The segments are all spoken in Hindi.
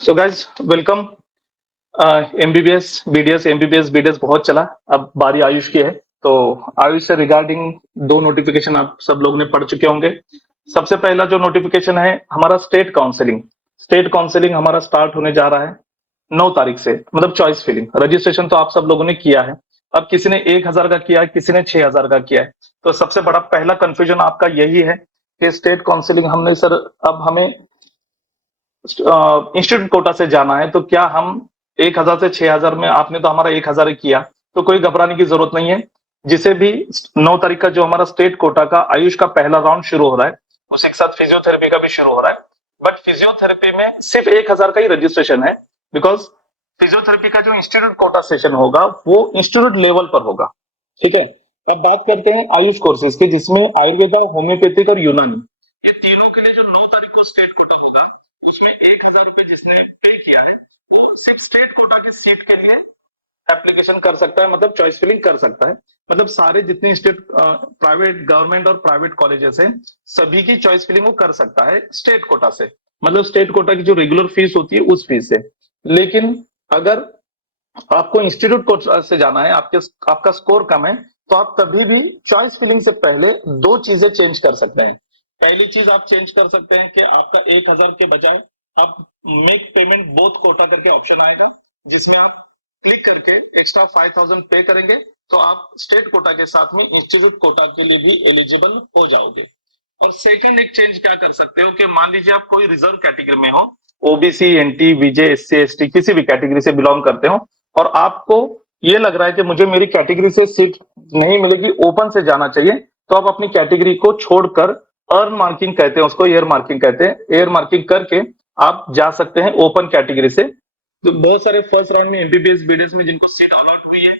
So guys welcome. MBBS BDS MBBS BDS बहुत चला। अब बारी आयुष की है। तो आयुष से रिगार्डिंग दो नोटिफिकेशन आप सब लोग ने पढ़ चुके होंगे। सबसे पहला जो नोटिफिकेशन है हमारा स्टेट काउंसलिंग हमारा स्टार्ट होने जा रहा है 9 तारीख से। मतलब चॉइस फिलिंग रजिस्ट्रेशन तो आप सब लोगों ने किया है। अब किसी ने 1,000 का किया है, किसी ने 6,000 का किया है। तो सबसे बड़ा पहला कंफ्यूजन आपका यही है कि स्टेट काउंसलिंग हमने सर अब हमें इंस्टीट्यूट कोटा से जाना है तो क्या हम 1,000 से 6,000 में, आपने तो हमारा 1,000 ही किया, तो कोई घबराने की जरूरत नहीं है। जिसे भी 9 तारीख का जो हमारा स्टेट कोटा का आयुष का पहला राउंड शुरू हो रहा है उसी के साथ फिजियोथेरेपी का भी शुरू हो रहा है। बट फिजियोथेरेपी में सिर्फ 1,000 का ही रजिस्ट्रेशन है, बिकॉज फिजियोथेरेपी का जो इंस्टीट्यूट कोटा सेशन होगा वो इंस्टीट्यूट लेवल पर होगा। ठीक है। अब बात करते हैं आयुष कोर्सेज की, जिसमें आयुर्वेदा, होम्योपैथिक और यूनानी, ये तीनों के लिए जो 9 तारीख को स्टेट कोटा होगा उसमें 1,000 रुपए जिसने पे किया है वो सिर्फ स्टेट कोटा की सीट के लिए एप्लीकेशन कर सकता है, मतलब चॉइस फिलिंग कर सकता है। मतलब सारे जितने स्टेट प्राइवेट गवर्नमेंट और प्राइवेट कॉलेजेस हैं सभी की चॉइस फिलिंग वो कर सकता है स्टेट कोटा से। मतलब स्टेट कोटा की जो रेगुलर फीस होती है उस फीस से। लेकिन अगर आपको इंस्टीट्यूट कोटा से जाना है, आपका स्कोर कम है, तो आप कभी भी चॉइस फिलिंग से पहले दो चीजें चेंज कर सकते हैं। पहली चीज आप चेंज कर सकते हैं कि आपका 1,000 के बजाय आप मेक पेमेंट बोथ कोटा करके ऑप्शन आएगा, जिसमें आप क्लिक करके एक्स्ट्रा 5,000 पे करेंगे तो आप स्टेट कोटा के साथ में इंस्टीट्यूट कोटा के लिए भी एलिजिबल हो जाओगे। और सेकंड एक चेंज क्या कर सकते हो कि मान लीजिए आप कोई रिजर्व कैटेगरी में हो, ओबीसी, एनटी, बीजे, एससी, एसटी, किसी भी कैटेगरी से बिलोंग करते हो और आपको ये लग रहा है कि मुझे मेरी कैटेगरी से सीट नहीं मिलेगी, ओपन से जाना चाहिए, तो आप अपनी कैटेगरी को छोड़कर अर्न मार्किंग कहते हैं उसको, एयर मार्किंग कहते हैं, एयर मार्किंग करके आप जा सकते हैं ओपन कैटेगरी से। तो बहुत सारे फर्स्ट राउंड में एमबीबीएस बीडीएस में जिनको सीट अलॉट हुई है,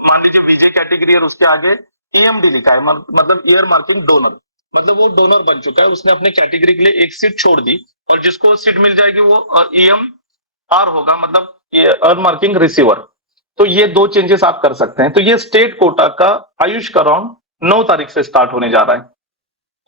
मान लीजिए विजय कैटेगरी और उसके आगे ईएमडी लिखा है, मतलब ईयर मार्किंग डोनर, मतलब वो डोनर बन चुका है, उसने अपने कैटेगरी के लिए एक सीट छोड़ दी और जिसको सीट मिल जाएगी वो ईएम आर होगा, मतलब ये अर्न मार्किंग रिसीवर। तो ये दो चेंजेस आप कर सकते हैं। तो ये स्टेट कोटा का आयुष का राउंड 9 तारीख से स्टार्ट होने जा रहा है।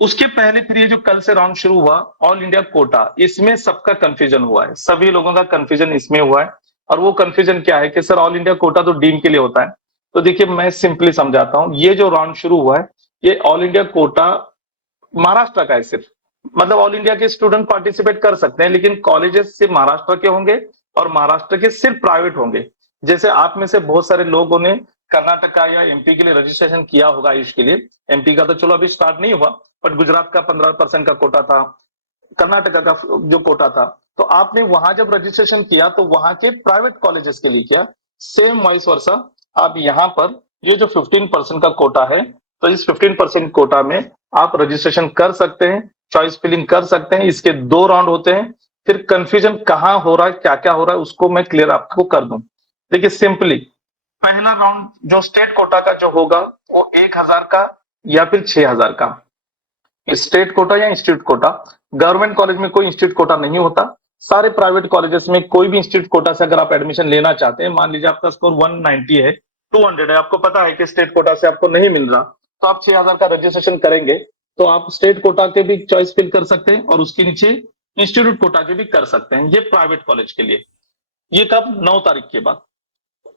उसके पहले फिर ये जो कल से राउंड शुरू हुआ ऑल इंडिया कोटा, इसमें सबका कंफ्यूजन हुआ है, सभी लोगों का कंफ्यूजन इसमें हुआ है। और वो कंफ्यूजन क्या है कि सर ऑल इंडिया कोटा तो डीम के लिए होता है। तो देखिए मैं सिंपली समझाता हूं, ये जो राउंड शुरू हुआ है ये ऑल इंडिया कोटा महाराष्ट्र का है सिर्फ। मतलब ऑल इंडिया के स्टूडेंट पार्टिसिपेट कर सकते हैं लेकिन कॉलेजेस सिर्फ महाराष्ट्र के होंगे और महाराष्ट्र के सिर्फ प्राइवेट होंगे। जैसे आप में से बहुत सारे लोगों ने कर्नाटका या एमपी के लिए रजिस्ट्रेशन किया होगा आयुष के लिए। एमपी का तो चलो अभी स्टार्ट नहीं हुआ, बट गुजरात का 15% का कोटा था, कर्नाटका का जो कोटा था, तो आपने वहां जब रजिस्ट्रेशन किया तो वहां के प्राइवेट कॉलेजेस के लिए किया। सेम वाइस वर्सा आप यहाँ पर ये जो 15% का कोटा है, तो इस 15% कोटा में आप रजिस्ट्रेशन कर सकते हैं, चॉइस फिलिंग कर सकते हैं। इसके दो राउंड होते हैं। फिर कंफ्यूजन कहाँ हो रहा है, क्या क्या हो रहा है, उसको मैं क्लियर आपको कर दूं। देखिए सिंपली पहला राउंड जो स्टेट कोटा का जो होगा वो 1,000 का या फिर 6,000 का, स्टेट कोटा या इंस्टीट्यूट कोटा। गवर्नमेंट कॉलेज में कोई इंस्टीट्यूट कोटा नहीं होता। सारे प्राइवेट कॉलेजेस में कोई भी इंस्टीट्यूट कोटा से अगर आप एडमिशन लेना चाहते हैं, मान लीजिए आपका स्कोर 190 है, 200 है, आपको पता है कि स्टेट कोटा से आपको नहीं मिल रहा, तो आप 6,000 का रजिस्ट्रेशन करेंगे तो आप स्टेट कोटा के भी चॉइस फिल कर सकते हैं और उसके नीचे इंस्टीट्यूट कोटा के भी कर सकते हैं। ये प्राइवेट कॉलेज के लिए। ये कब? 9 तारीख के बाद।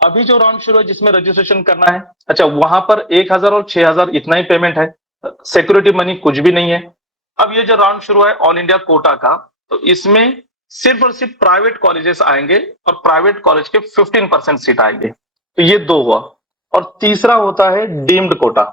अभी जो राउंड शुरू है जिसमें रजिस्ट्रेशन करना है, अच्छा वहां पर 1,000 और 6,000 इतना ही पेमेंट है, सिक्योरिटी मनी कुछ भी नहीं है। अब ये जो राउंड शुरू है ऑल इंडिया कोटा का, तो इसमें सिर्फ और सिर्फ प्राइवेट कॉलेजेस आएंगे और प्राइवेट कॉलेज के 15% सीट आएंगे। तो ये दो हुआ। और तीसरा होता है डीम्ड कोटा।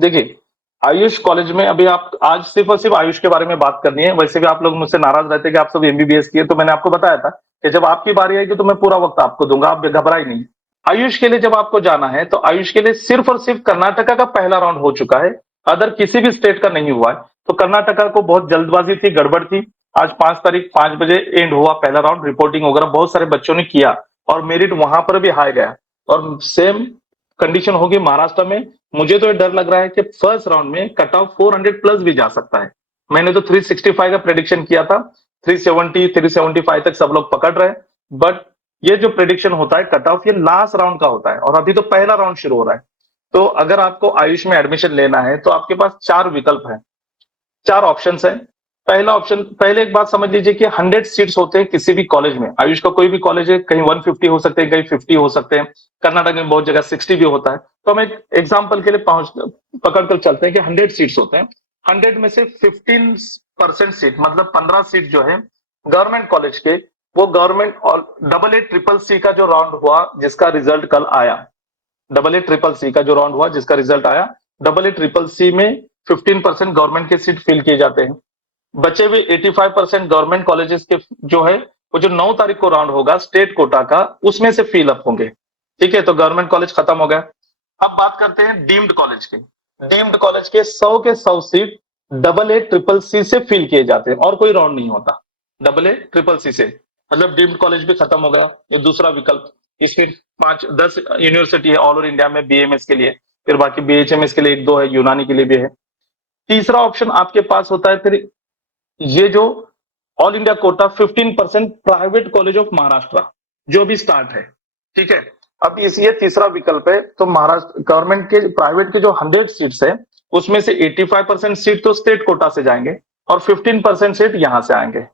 देखिए आयुष कॉलेज में अभी आप आज सिर्फ और सिर्फ आयुष के बारे में बात करनी है। वैसे भी आप लोग मुझसे नाराज रहते कि आप सब एमबीबीएस किए, तो मैंने आपको बताया था कि जब आपकी बारी आएगी तो मैं पूरा वक्त आपको दूंगा, आप घबराई नहीं। आयुष के लिए जब आपको जाना है तो आयुष के लिए सिर्फ और सिर्फ कर्नाटका का पहला राउंड हो चुका है, अदर किसी भी स्टेट का नहीं हुआ है। तो कर्नाटका को बहुत जल्दबाजी थी, गड़बड़ थी। आज 5 तारीख 5 बजे एंड हुआ पहला राउंड, रिपोर्टिंग वगैरह बहुत सारे बच्चों ने किया और मेरिट वहां पर भी हाई गया। और सेम कंडीशन होगी महाराष्ट्र में। मुझे तो ये डर लग रहा है कि फर्स्ट राउंड में कट ऑफ 400 प्लस भी जा सकता है। मैंने तो 365 का प्रेडिक्शन किया था, 370 375 तक सब लोग पकड़ रहे हैं। बट ये जो प्रेडिक्शन होता है कट ऑफ, ये लास्ट राउंड का होता है और अभी तो पहला राउंड शुरू हो रहा है। तो अगर आपको आयुष में एडमिशन लेना है तो आपके पास चार विकल्प है, चार ऑप्शंस है। पहला ऑप्शन, पहले एक बात समझ लीजिए कि 100 सीट्स होते हैं किसी भी कॉलेज में। आयुष का कोई भी कॉलेज है, कहीं 150 हो सकते हैं, कहीं 50 हो सकते हैं, कर्नाटक में बहुत जगह 60 भी होता है। तो हम एक एग्जाम्पल के लिए पकड़ कर चलते हैं कि 100 सीट्स होते हैं। 100 में से 15% सीट, मतलब 15 सीट जो है गवर्नमेंट कॉलेज के, वो गवर्नमेंट और AA ट्रिपल सी का जो राउंड हुआ जिसका रिजल्ट कल आया, AA ट्रिपल सी का जो राउंड हुआ जिसका रिजल्ट आया, AA ट्रिपल सी में 15% गवर्नमेंट के सीट फिल किए जाते हैं। बचे हुए 85% गवर्नमेंट कॉलेजेस के जो है, वो जो 9 तारीख को राउंड होगा स्टेट कोटा का, उसमें से फिल अप होंगे। ठीक है, तो गवर्नमेंट कॉलेज खत्म हो गया। अब बात करते हैं डीम्ड कॉलेज की। डीम्ड कॉलेज के 100 के 100 सीट AA ट्रिपल सी से फिल किए जाते हैं और कोई राउंड नहीं होता AA ट्रिपल सी से, मतलब डीम्ड कॉलेज भी खत्म हो गया। ये दूसरा विकल्प। इसमें 5-10 यूनिवर्सिटी है ऑल ओवर इंडिया में BAMS के लिए, फिर बाकी BHMS के लिए 1-2 है, यूनानी के लिए भी है। तीसरा ऑप्शन आपके पास होता है फिर ये जो all India Kota 15% private college of Maharashtra जो भी स्टार्ट है। ठीक है, अब इस ये तीसरा विकल्प है। तो महाराष्ट्र गवर्नमेंट के प्राइवेट के जो 100 सीट्स है, उसमें से 85% सीट तो स्टेट कोटा से जाएंगे और 15% सीट यहां से आएंगे।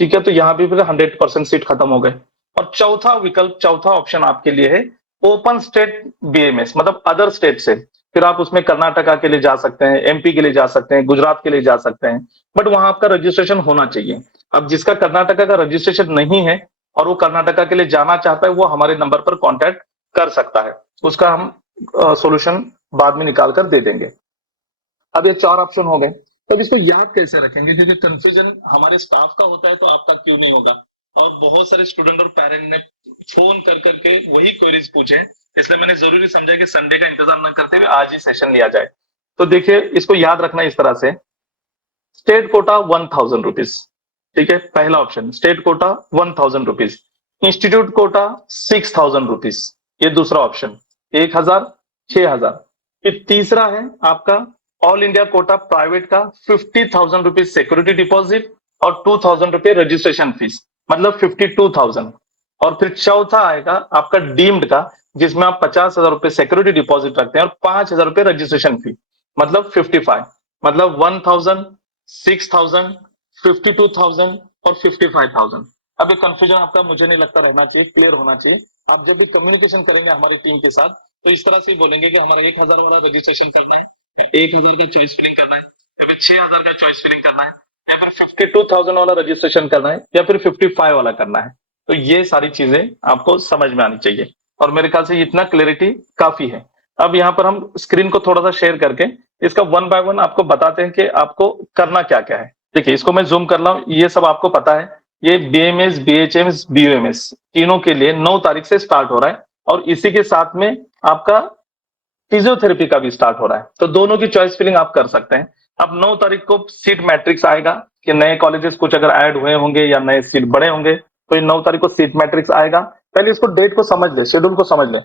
ठीक है, तो यहां भी फिर 100% सीट खत्म हो गए। और चौथा विकल्प, चौथा ऑप्शन आपके लिए है ओपन स्टेट BAMS, मतलब अदर स्टेट से। फिर आप उसमें कर्नाटका के लिए जा सकते हैं, MP के लिए जा सकते हैं, गुजरात के लिए जा सकते हैं, बट वहां आपका रजिस्ट्रेशन होना चाहिए। अब जिसका कर्नाटका का रजिस्ट्रेशन नहीं है और वो कर्नाटका के लिए जाना चाहता है, वो हमारे नंबर पर कॉन्टैक्ट कर सकता है, उसका हम सोल्यूशन बाद में निकाल कर दे देंगे। अब ये 4 ऑप्शन हो गए, तब इसको याद कैसे रखेंगे, क्योंकि कंफ्यूजन हमारे स्टाफ का होता है तो आपका क्यों नहीं होगा। और बहुत सारे स्टूडेंट और पेरेंट ने फोन कर करके वही क्वेरीज पूछे, इसलिए मैंने जरूरी समझा कि संडे का इंतजार न करते हुए आज ही सेशन लिया जाए। तो देखिए, इसको याद रखना इस तरह से, स्टेट कोटा 1000 रुपीज। ठीक है, पहला option state quota 1000 rupees, institute quota 6000 rupees, ये दूसरा ऑप्शन 1000, 6000। फिर तीसरा है आपका ऑल इंडिया कोटा प्राइवेट का 50,000 रुपीज सिक्योरिटी डिपॉजिट और 2000 रुपए रजिस्ट्रेशन फीस, मतलब 52,000। और फिर चौथा आएगा आपका डीम्ड का, जिसमें आप 50,000 रुपए सिक्योरिटी डिपॉजिट रखते हैं और 5,000 रुपए रजिस्ट्रेशन फी, मतलब 55, मतलब 1000, 6000, 52,000 और 55,000। अब ये कंफ्यूजन आपका मुझे नहीं लगता रहना चाहिए, क्लियर होना चाहिए। आप जब भी कम्युनिकेशन करेंगे हमारी टीम के साथ, तो इस तरह से बोलेंगे कि हमारा 1000 वाला रजिस्ट्रेशन करना है, 1000 का चॉइस फिलिंग करना है, या फिर 6000 का चॉइस फिलिंग करना है, या फिर 52,000 वाला रजिस्ट्रेशन करना है, या फिर 55 वाला करना है। तो ये सारी चीजें आपको समझ में आनी चाहिए, और मेरे ख्याल से इतना क्लैरिटी काफी है। अब यहाँ पर हम स्क्रीन को थोड़ा सा शेयर करके इसका 1 बाय 1 आपको बताते हैं कि आपको करना क्या क्या है। देखिए, इसको मैं जूम कर रहा हूँ, ये सब आपको पता है। ये BAMS, BHMS, BUMS तीनों के लिए 9 तारीख से स्टार्ट हो रहा है, और इसी के साथ में आपका फिजियोथेरेपी का भी स्टार्ट हो रहा है। तो दोनों की चॉइस फिलिंग आप कर सकते हैं। अब 9 तारीख को सीट मैट्रिक्स आएगा कि नए कॉलेजेस कुछ अगर ऐड हुए होंगे या नए सीट बड़े होंगे, तो ये 9 तारीख को सीट मैट्रिक्स आएगा। पहले इसको डेट को समझ ले, शेड्यूल को समझ ले,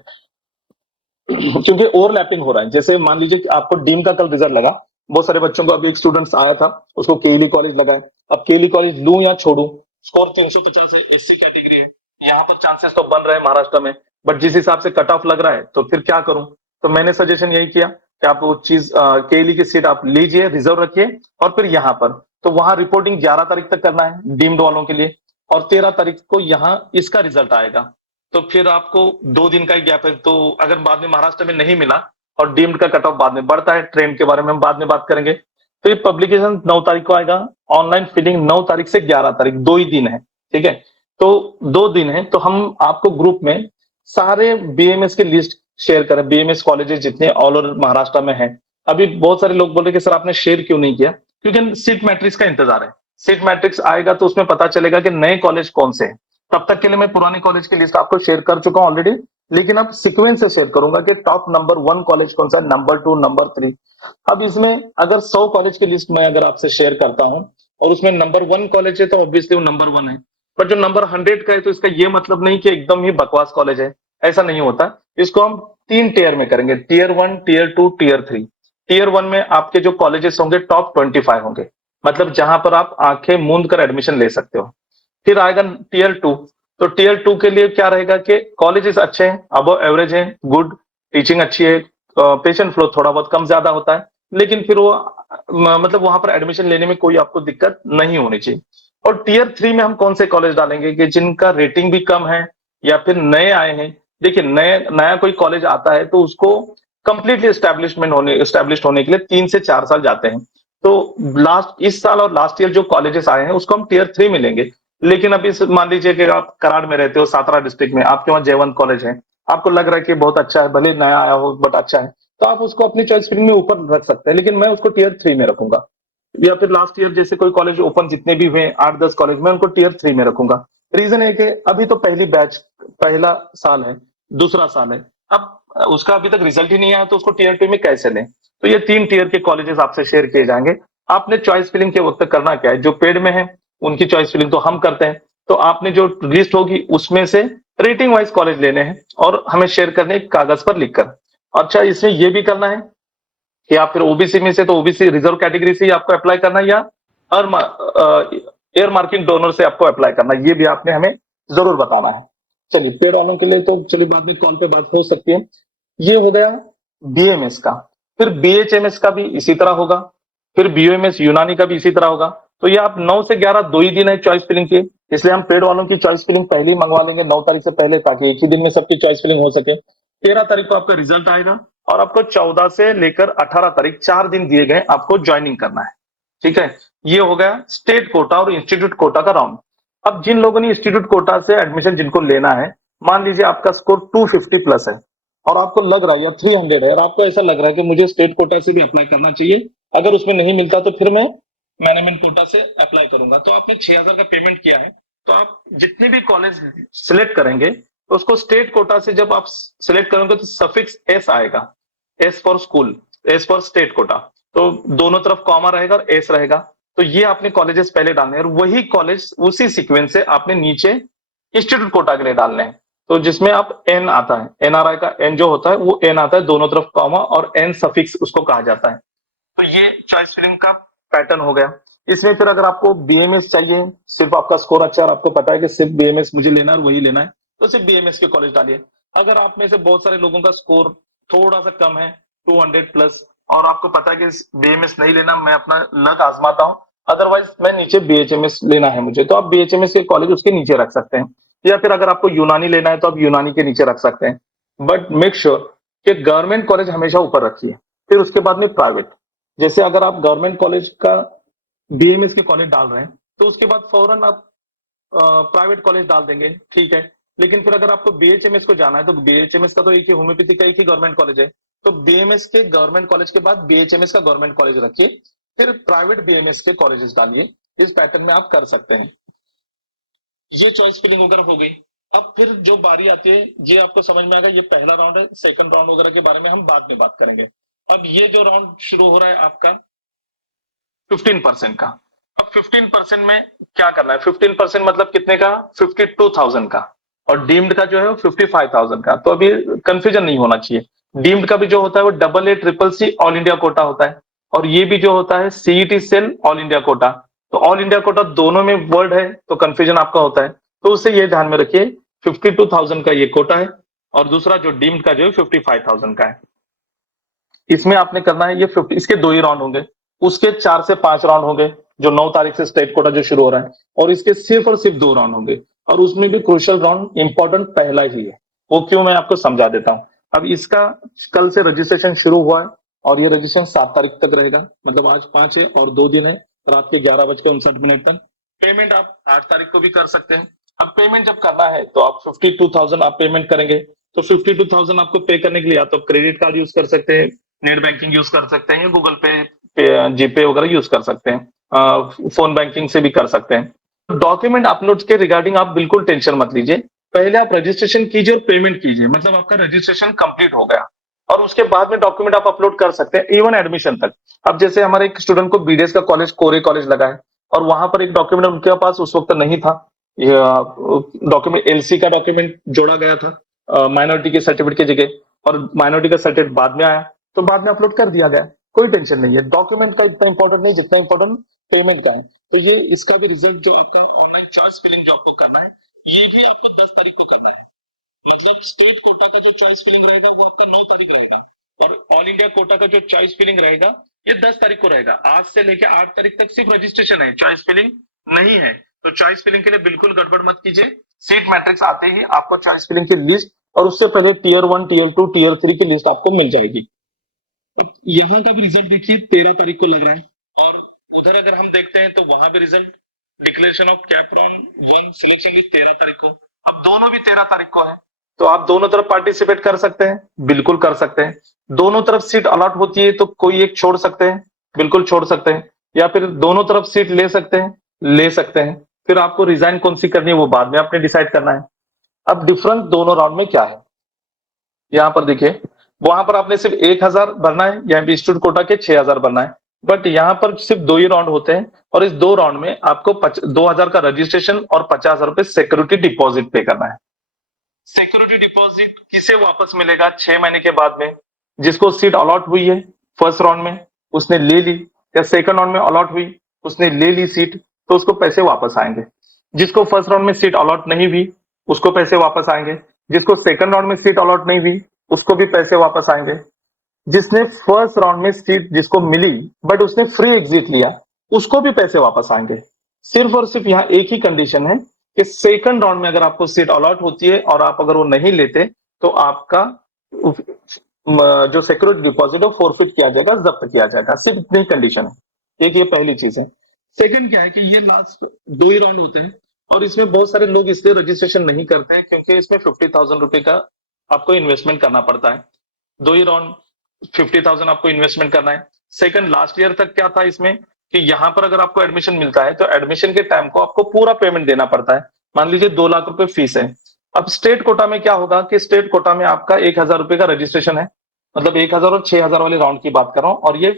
क्योंकि ओवरलैपिंग हो रहा है। जैसे मान लीजिए कि आपको डीम का कल रिजल्ट लगा, बहुत सारे बच्चों को, अभी एक स्टूडेंट्स आया था, उसको केली कॉलेज लगा है। अब केली कॉलेज लूं या छोड़ू, स्कोर 350 है, SC कैटेगरी है, यहाँ पर चांसेस तो बन रहे हैं महाराष्ट्र में, बट जिस हिसाब से कट ऑफ लग रहा है, तो फिर क्या करूं। तो मैंने सजेशन यही किया कि आप वो चीज केली की सीट आप लीजिए, रिजर्व रखिए, और फिर यहाँ पर तो वहां रिपोर्टिंग 11 तारीख तक करना है डीम्ड वालों के लिए, और 13 तारीख को यहाँ इसका रिजल्ट आएगा। तो फिर आपको 2 दिन का ही गैप है। तो अगर बाद में महाराष्ट्र में नहीं मिला और डीम्ड का कट ऑफ बाद में बढ़ता है, ट्रेंड के बारे में हम बाद में बात करेंगे। तो ये पब्लिकेशन 9 तारीख को आएगा, ऑनलाइन फिलिंग 9 तारीख से 11 तारीख, 2 ही दिन है। ठीक है, तो 2 दिन है, तो हम आपको ग्रुप में सारे BAMS की लिस्ट शेयर करें, BAMS कॉलेजेस जितने ऑल ओवर महाराष्ट्र में हैं। अभी बहुत सारे लोग बोल रहे कि सर आपने शेयर क्यों नहीं किया, क्योंकि सीट मैट्रिक्स का इंतजार है। सीट मैट्रिक्स आएगा तो उसमें पता चलेगा कि नए कॉलेज कौन से हैं। तब तक के लिए मैं पुरानी कॉलेज की लिस्ट आपको शेयर कर चुका हूं ऑलरेडी, लेकिन अब सीक्वेंस से शेयर करूंगा कि टॉप नंबर 1 कॉलेज कौन सा है, नंबर 2, नंबर 3। अब इसमें अगर 100 कॉलेज की लिस्ट मैं अगर आपसे शेयर करता हूं और उसमें नंबर 1 कॉलेज है, तो ऑब्वियसली वो नंबर 1 है। बट जो नंबर 100 का है, तो इसका ये मतलब नहीं कि एकदम ही बकवास कॉलेज है, ऐसा नहीं होता। इसको हम 3 टियर में करेंगे, टियर 1, टियर 2, टियर 3। टियर 1 में आपके जो कॉलेजेस होंगे टॉप 25 होंगे, मतलब जहां पर आप आंखें मूंद कर एडमिशन ले सकते हो। फिर आएगा टियर 2। तो टियर 2 के लिए क्या रहेगा कि कॉलेजेस अच्छे हैं, अबव एवरेज हैं, गुड टीचिंग अच्छी है, पेशेंट फ्लो थोड़ा बहुत कम ज्यादा होता है, लेकिन फिर वो मतलब वहां पर एडमिशन लेने में कोई आपको दिक्कत नहीं होनी चाहिए। और टीयर 3 में हम कौन से कॉलेज डालेंगे कि जिनका रेटिंग भी कम है या फिर नए आए हैं। देखिए नया कोई कॉलेज आता है तो उसको कंप्लीटली एस्टेब्लिश होने के लिए 3 से 4 साल जाते हैं। तो लास्ट इस साल और लास्ट ईयर जो कॉलेजेस आए हैं उसको हम टीयर 3 में लेंगे। लेकिन अभी मान लीजिए कि आप कराड़ में रहते हो, सातारा डिस्ट्रिक्ट में आपके वहां जयवंत कॉलेज है, आपको लग रहा है कि बहुत अच्छा है, भले नया आया हो बट अच्छा है, तो आप उसको अपनी चॉइस फीलिंग में ऊपर रख सकते हैं, लेकिन मैं उसको टीयर 3 में रखूंगा। या फिर लास्ट ईयर जैसे कोई कॉलेज ओपन जितने भी हुए 8-10 कॉलेज, मैं उनको टीयर 3 में रखूंगा। रीजन है कि अभी तो पहला साल है, दूसरा साल है, अब उसका अभी तक रिजल्ट ही नहीं आया तो उसको टीयर 2 में कैसे लें। तो ये 3 टीयर के कॉलेजेस आपसे शेयर किए जाएंगे। आपने चॉइस फिलिंग के वक्त करना क्या है, जो पेड में है उनकी चॉइस फिलिंग तो हम करते हैं, तो आपने जो लिस्ट होगी उसमें से रेटिंग वाइज कॉलेज लेने हैं और हमें शेयर करने हैं कागज पर लिखकर। अच्छा, इसमें यह भी करना है कि आप फिर ओबीसी में से, तो ओबीसी रिजर्व कैटेगरी से ही आपको अप्लाई करना है या एयर मार्किंग डोनर से आपको अप्लाई करना है, ये भी आपने हमें जरूर बताना है। चलिए, पेड वालों के लिए तो चलिए बाद में कॉल पे बात हो सकती है। ये हो गया बीएमएस का। फिर बीएचएमएस का भी इसी तरह होगा, फिर बीओएमएस यूनानी का भी इसी तरह होगा। तो ये आप 9 से 11 2 ही दिन है चॉइस फिलिंग के, इसलिए हम पेड वालों की चॉइस फिलिंग पहले ही मंगवा लेंगे 9 तारीख से पहले, ताकि एक ही दिन में सबकी चॉइस फिलिंग हो सके। 13 तारीख को आपका रिजल्ट आएगा और आपको 14 से लेकर 18 तारीख 4 दिन दिए गए, आपको ज्वाइनिंग करना है। ठीक है, ये हो गया स्टेट कोटा और इंस्टीट्यूट कोटा का राउंड। अब जिन लोगों ने इंस्टीट्यूट कोटा से एडमिशन जिनको लेना है, मान लीजिए आपका स्कोर 250 प्लस है और आपको लग रहा है या 300 है और आपको ऐसा लग रहा है कि मुझे स्टेट कोटा से भी अप्लाई करना चाहिए, अगर उसमें नहीं मिलता तो फिर मैं मैनेजमेंट कोटा से अप्लाई करूंगा। तो आपने 6,000 का पेमेंट किया है, तो आप जितने भी कॉलेज सिलेक्ट करेंगे तो उसको स्टेट कोटा से जब आप सिलेक्ट करेंगे तो सफिक्स एस आएगा, S for school, S for state quota, तो दोनों तरफ कॉमा रहेगा और एस रहेगा। तो ये आपने कॉलेजेस पहले डालने हैं और वही कॉलेज उसी सीक्वेंस से आपने नीचे इंस्टीट्यूट कोटा के लिए डालने हैं। तो जिसमें आप एन आता है, एनआरआई का एन जो होता है वो एन आता है, दोनों तरफ कॉमा और एन सफिक्स उसको कहा जाता है। तो ये चॉइस फिलिंग का पैटर्न हो गया। इसमें फिर अगर आपको बीएमएस चाहिए, सिर्फ आपका स्कोर अच्छा और आपको पता है कि सिर्फ बीएमएस मुझे लेना है और वही लेना है, तो सिर्फ बीएमएस के कॉलेज डालिए। अगर आप में से बहुत सारे लोगों का स्कोर थोड़ा सा कम है, 200 प्लस, और आपको पता है कि बीएमएस नहीं लेना, मैं अपना लक आजमाता हूँ, अदरवाइज मैं नीचे बीएचएमएस लेना है मुझे, तो आप बीएचएमएस के कॉलेज उसके नीचे रख सकते हैं। या फिर अगर आपको यूनानी लेना है तो आप यूनानी के नीचे रख सकते हैं। बट मेक श्योर कि गवर्नमेंट कॉलेज हमेशा ऊपर रखिए, फिर उसके बाद में प्राइवेट। जैसे अगर आप गवर्नमेंट कॉलेज का बीएमएस के कॉलेज डाल रहे हैं तो उसके बाद फौरन आप प्राइवेट कॉलेज डाल देंगे, ठीक है। लेकिन फिर अगर आपको बीएचएमएस को जाना है तो बीएचएमएस का तो एक ही होम्योपैथी का एक ही गवर्नमेंट कॉलेज है, तो बीएमएस के गवर्नमेंट कॉलेज के बाद बीएचएमएस का गवर्नमेंट कॉलेज रखिए, फिर प्राइवेट बीएमएस के कॉलेजेस डालिए। इस पैटर्न में आप कर सकते हैं। ये चॉइस फिलिंग वगैरह हो गई। अब फिर जो बारी आती है, ये आपको समझ में आएगा, ये पहला राउंड है, सेकंड राउंड वगैरह के बारे में हम बाद में बात करेंगे। अब ये जो राउंड शुरू हो रहा है आपका 15% का। अब 15% में क्या करना है, 15% मतलब कितने का, 52,000 का, और डीम्ड का जो है वो 55,000 का। तो अभी कंफ्यूजन नहीं होना चाहिए। डीम्ड का भी जो होता है वो AA CCC all India quota होता है, और ये भी जो होता है CET cell all India quota. तो ऑल इंडिया कोटा दोनों में वर्ड है, तो कंफ्यूजन आपका होता है, तो उसे ये ध्यान में रखिए 52,000 का ये कोटा है और दूसरा जो डीम्ड का जो है 55,000 का है। इसमें आपने करना है ये 50, इसके 2 ही राउंड होंगे, उसके 4 से 5 राउंड होंगे, जो 9 तारीख से स्टेट कोटा जो शुरू हो रहा है, और इसके सिर्फ और सिर्फ 2 राउंड होंगे, और उसमें भी क्रूशियल राउंड इंपॉर्टेंट पहला ही है। वो क्यों, मैं आपको समझा देता हूं। अब इसका कल से रजिस्ट्रेशन शुरू हुआ है और ये रजिस्ट्रेशन 7 तारीख तक रहेगा, मतलब आज 5 है और 2 दिन है, रात के 11:59 तक। पेमेंट आप 8 तारीख को भी कर सकते हैं। अब पेमेंट जब करना है तो आप 52,000 आप पेमेंट करेंगे, तो 52,000 आपको पे करने के लिए या तो क्रेडिट कार्ड यूज कर सकते हैं, नेट बैंकिंग यूज कर सकते हैं, या गूगल पे, जीपे वगैरह यूज कर सकते हैं, फोन बैंकिंग से भी कर सकते हैं। डॉक्यूमेंट अपलोड के रिगार्डिंग आप बिल्कुल टेंशन मत लीजिए, पहले आप रजिस्ट्रेशन कीजिए और पेमेंट कीजिए, मतलब आपका रजिस्ट्रेशन कंप्लीट हो गया, और उसके बाद में डॉक्यूमेंट आप अपलोड कर सकते हैं इवन एडमिशन तक। अब जैसे हमारे एक स्टूडेंट को बीडीएस का कॉलेज कोरे कॉलेज लगा है, और वहां पर एक डॉक्यूमेंट उनके पास उस वक्त नहीं था, डॉक्यूमेंट एलसी का डॉक्यूमेंट जोड़ा गया था माइनॉरिटी के सर्टिफिकेट की जगह, और माइनॉरिटी का सर्टिफिकेट बाद में आया, तो बाद में अपलोड कर दिया गया, कोई टेंशन नहीं है। डॉक्यूमेंट का इतना इंपॉर्टेंट नहीं जितना इंपॉर्टेंट पेमेंट का है। तो ये इसका भी रिजल्ट जो आपका ऑनलाइन चॉइस फिलिंग जो आपको करना है, ये भी आपको 10 तारीख को करना है। मतलब स्टेट कोटा का जो चॉइस फिलिंग रहेगा वो आपका 9 तारीख रहेगा, और ऑल इंडिया कोटा का जो चॉइस फिलिंग रहेगा ये 10 तारीख को रहेगा। आज से लेके 8 तारीख तक सिर्फ रजिस्ट्रेशन है, चॉइस फिलिंग नहीं है। तो चॉइस फिलिंग के लिए बिल्कुल गड़बड़ मत कीजिए। सीट मैट्रिक्स आते ही आपको चॉइस फिलिंग की लिस्ट और उससे पहले टीयर 1, टीयर 2, टीयर 3 की लिस्ट आपको मिल जाएगी। तो यहाँ का भी रिजल्ट देखिए 13 तारीख को लग रहा है, और उधर अगर हम देखते हैं तो वहां भी रिजल्ट डिक्लेरेशन ऑफ कैपरॉन 1 सिलेक्शन लिस्ट 13 तारीख को। अब दोनों भी 13 तारीख को है, तो आप दोनों तरफ पार्टिसिपेट कर सकते हैं, बिल्कुल कर सकते हैं। दोनों तरफ सीट अलॉट होती है तो कोई एक छोड़ सकते हैं, बिल्कुल छोड़ सकते हैं, या फिर दोनों तरफ सीट ले सकते हैं, ले सकते हैं। फिर आपको रिजाइन कौन सी करनी है वो बाद में आपने डिसाइड करना है। अब डिफरेंस दोनों राउंड में क्या है, यहां पर देखिए, वहां पर आपने सिर्फ 1000 भरना है, यहाँ पे इंस्टीट्यूट कोटा के 6000 भरना है। बट यहाँ पर सिर्फ 2 ही राउंड होते हैं, और इस 2 राउंड में आपको 2000 का रजिस्ट्रेशन और 50,000 रुपए सिक्योरिटी डिपॉजिट पे करना है। सिक्योरिटी डिपॉजिट किसे वापस मिलेगा 6 महीने के बाद में? जिसको सीट अलॉट हुई है फर्स्ट राउंड में उसने ले ली, या सेकंड राउंड में अलॉट हुई उसने ले ली सीट, तो उसको पैसे वापस आएंगे। जिसको फर्स्ट राउंड में सीट अलॉट नहीं हुई उसको पैसे वापस आएंगे। जिसको सेकंड राउंड में सीट अलॉट नहीं हुई उसको भी पैसे वापस आएंगे। जिसने फर्स्ट राउंड में सीट जिसको मिली बट उसने फ्री एग्जिट लिया उसको भी पैसे वापस आएंगे। सिर्फ और सिर्फ यहाँ एक ही कंडीशन है कि सेकंड राउंड में अगर आपको सीट अलॉट होती है और आप अगर वो नहीं लेते तो आपका जो सिक्योरिटी डिपॉजिट है फोरफिट किया जाएगा, जब्त किया जाएगा। सिर्फ इतनी कंडीशन है। एक ये पहली चीज है। सेकंड क्या है कि ये लास्ट 2 ही राउंड होते हैं, और इसमें बहुत सारे लोग इसलिए रजिस्ट्रेशन नहीं करते हैं क्योंकि इसमें 50,000 रुपए का आपको इन्वेस्टमेंट करना पड़ता है। 2 ही राउंड 50,000 आपको इन्वेस्टमेंट करना है। सेकंड, लास्ट ईयर तक क्या था इसमें कि यहाँ पर अगर आपको एडमिशन मिलता है तो एडमिशन के टाइम को आपको पूरा पेमेंट देना पड़ता है। मान लीजिए 2 लाख रुपए फीस है। अब स्टेट कोटा में क्या होगा कि स्टेट कोटा में आपका 1000 रुपए का रजिस्ट्रेशन है, मतलब 1000 और 6000 वाले राउंड की बात कर रहा हूं, और ये